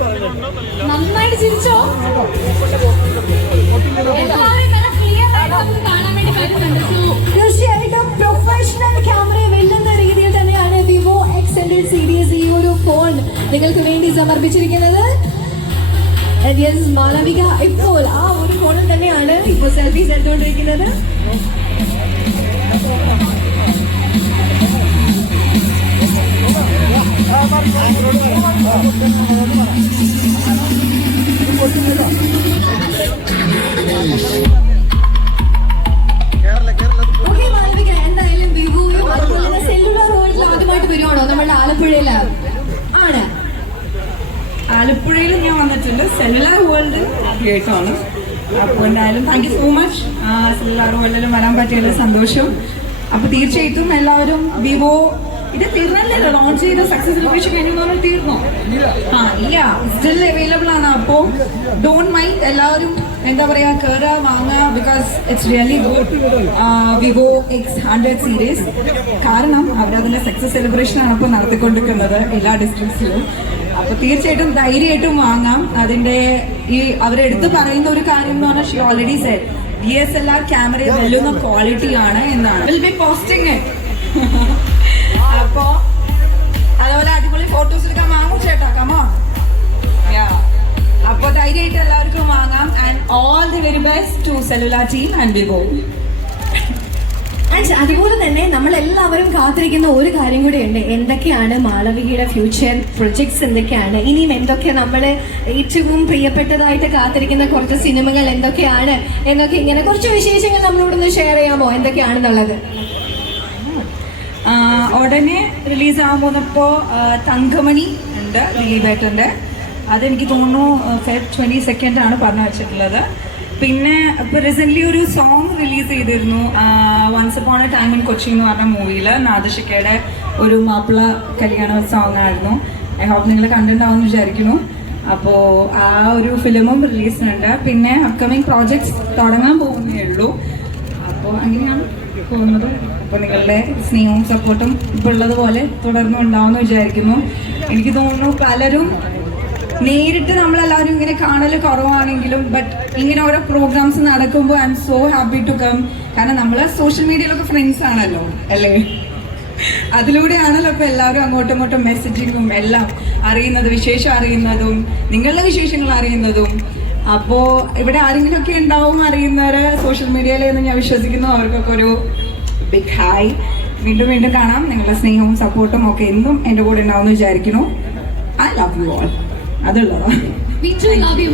പറ്റുന്നുണ്ട്. So, തീർച്ചയായിട്ടും professional ക്യാമറയെ വെല്ലുന്ന രീതിയിൽ തന്നെയാണ് വിവോ എക്സ്റ്റൻഡഡ് സീരീസ് ഈ ഒരു ഫോൺ നിങ്ങൾക്ക് വേണ്ടി സമർപ്പിച്ചിരിക്കുന്നത്. മാളവിക ഇപ്പോൾ ആ ഒരു ഫോണിൽ തന്നെയാണ് ഇപ്പോൾ സെൽഫീസ് എടുത്തുകൊണ്ടിരിക്കുന്നത്. ആലപ്പുഴയിൽ ആണ്. ആലപ്പുഴയിൽ ഞാൻ വന്നിട്ടുണ്ട്. സെല്ലുലാർ വേൾഡ് ആദ്യമായിട്ടാണ് അപ്പോൾ എന്തായാലും താങ്ക് സോ മച്ച് സെല്ലുലാർ വേൾഡിൽ വരാൻ പറ്റിയതിൽ സന്തോഷം. അപ്പോൾ തീർച്ചയായിട്ടും എല്ലാവരും വിവോ ഇത് തീർന്നല്ലോ ലോഞ്ച് ചെയ്ത സക്സസ് സെലിബ്രേഷൻ കഴിഞ്ഞു പറഞ്ഞാൽ തീർന്നോ? ആ ഇല്ല. സ്റ്റിൽ അവൈലബിൾ ആണ്. അപ്പോ ഡോണ്ട് മൈൻഡ് എല്ലാവരും എന്താ പറയാ കയറുക വാങ്ങുക because it's really good Vivo X hundred series കാരണം അവരതിന്റെ സക്സസ് സെലിബ്രേഷൻ ആണ് ഇപ്പോൾ നടത്തിക്കൊണ്ടിരിക്കുന്നത് എല്ലാ ഡിസ്ട്രിക്ട്സിലും അപ്പൊ തീർച്ചയായിട്ടും ധൈര്യമായിട്ടും വാങ്ങാം. അതിന്റെ ഈ അവരെടുത്ത് പറയുന്ന ഒരു കാര്യം എന്ന് പറഞ്ഞാൽ she already said D S L R camera വെല്ലുന്ന ക്വാളിറ്റി ആണ് എന്നാണ്. വിൽ ബി പോസ്റ്റിംഗ് അപ്പോ അതുപോലെ അടിപൊളി ഫോട്ടോസ് എടുക്കാൻ വാങ്ങും ചേട്ടാ. കമോ അപ്പൊ ധൈര്യമായിട്ട് എല്ലാവർക്കും വാങ്ങാം. And all the very best to cellular team and Vivo go അതുപോലെ തന്നെ നമ്മൾ എല്ലാവരും കാത്തിരിക്കുന്ന ഒരു കാര്യം കൂടെ ഉണ്ട്. എന്തൊക്കെയാണ് മാളവികയുടെ ഫ്യൂച്ചർ പ്രൊജക്ട്സ് എന്തൊക്കെയാണ്? ഇനിയും എന്തൊക്കെ നമ്മൾ ഏറ്റവും പ്രിയപ്പെട്ടതായിട്ട് കാത്തിരിക്കുന്ന കുറച്ച് സിനിമകൾ എന്തൊക്കെയാണ്? എന്നൊക്കെ ഇങ്ങനെ കുറച്ച് വിശേഷങ്ങൾ നമ്മളോടൊന്ന് ഷെയർ ചെയ്യാമോ? എന്തൊക്കെയാണെന്നുള്ളത്? ആ, ഉടനെ റിലീസ് ആകാൻ പോകുന്നപ്പോ ആ, തങ്കമണി ഉണ്ട് ദിലീപേട്ടന്റെ അതെനിക്ക് തോന്നുന്നു ഫെബ് ട്വന്റി സെക്കൻഡ് ആണ് പറഞ്ഞു വെച്ചിട്ടുള്ളത്. പിന്നെ ഇപ്പൊ റീസെന്റ് ഒരു സോങ് റിലീസ് ചെയ്തിരുന്നു once upon a time in Kochi എന്ന് പറഞ്ഞ മൂവിയിൽ നാദശിക്കയുടെ ഒരു മാപ്പിള കല്യാണ സോങ് ആയിരുന്നു. ഐ ഹോപ്പ് നിങ്ങൾ കണ്ടിട്ടുണ്ടാവും വിചാരിക്കുന്നു. അപ്പോ ആ ഒരു ഫിലിമും റിലീസിനുണ്ട് പിന്നെ അപ്കമിങ് പ്രോജക്ട്സ് തുടങ്ങാൻ പോകുന്നേ ഉള്ളൂ. അപ്പോ അങ്ങനെയാണ്. പോകുന്നത് അപ്പോൾ നിങ്ങളുടെ സ്നേഹവും സപ്പോർട്ടും ഇപ്പോൾ ഉള്ളതുപോലെ തുടർന്നും ഉണ്ടാവുമെന്ന് വിചാരിക്കുന്നു. എനിക്ക് തോന്നുന്നു പലരും നേരിട്ട് നമ്മളെല്ലാവരും ഇങ്ങനെ കാണൽ കുറവാണെങ്കിലും ബട്ട് ഇങ്ങനെ ഓരോ പ്രോഗ്രാംസ് നടക്കുമ്പോൾ I'm so happy to come കാരണം നമ്മൾ സോഷ്യൽ മീഡിയയിലൊക്കെ ഫ്രണ്ട്സ് ആണല്ലോ അല്ലേ? അതിലൂടെയാണല്ലോ ഇപ്പൊ എല്ലാവരും അങ്ങോട്ടും ഇങ്ങോട്ടും മെസ്സേജിങ്ങും എല്ലാം അറിയുന്നത് വിശേഷം അറിയുന്നതും നിങ്ങളുടെ വിശേഷങ്ങൾ അറിയുന്നതും. അപ്പോ ഇവിടെ ആരെങ്കിലും ഒക്കെ ഉണ്ടാവും അറിയുന്നവര് സോഷ്യൽ മീഡിയയിൽ എന്ന് ഞാൻ വിശ്വസിക്കുന്നു. അവർക്കൊക്കെ ഒരു ബിഗ് ഹായ് വീണ്ടും വീണ്ടും കാണാം. നിങ്ങളുടെ സ്നേഹവും സപ്പോർട്ടും ഒക്കെ എന്നും എന്റെ കൂടെ ഉണ്ടാവും വിചാരിക്കുന്നു. ഐ ലവ് യു ഓൾ അതുള്ളതാണ് We too love you,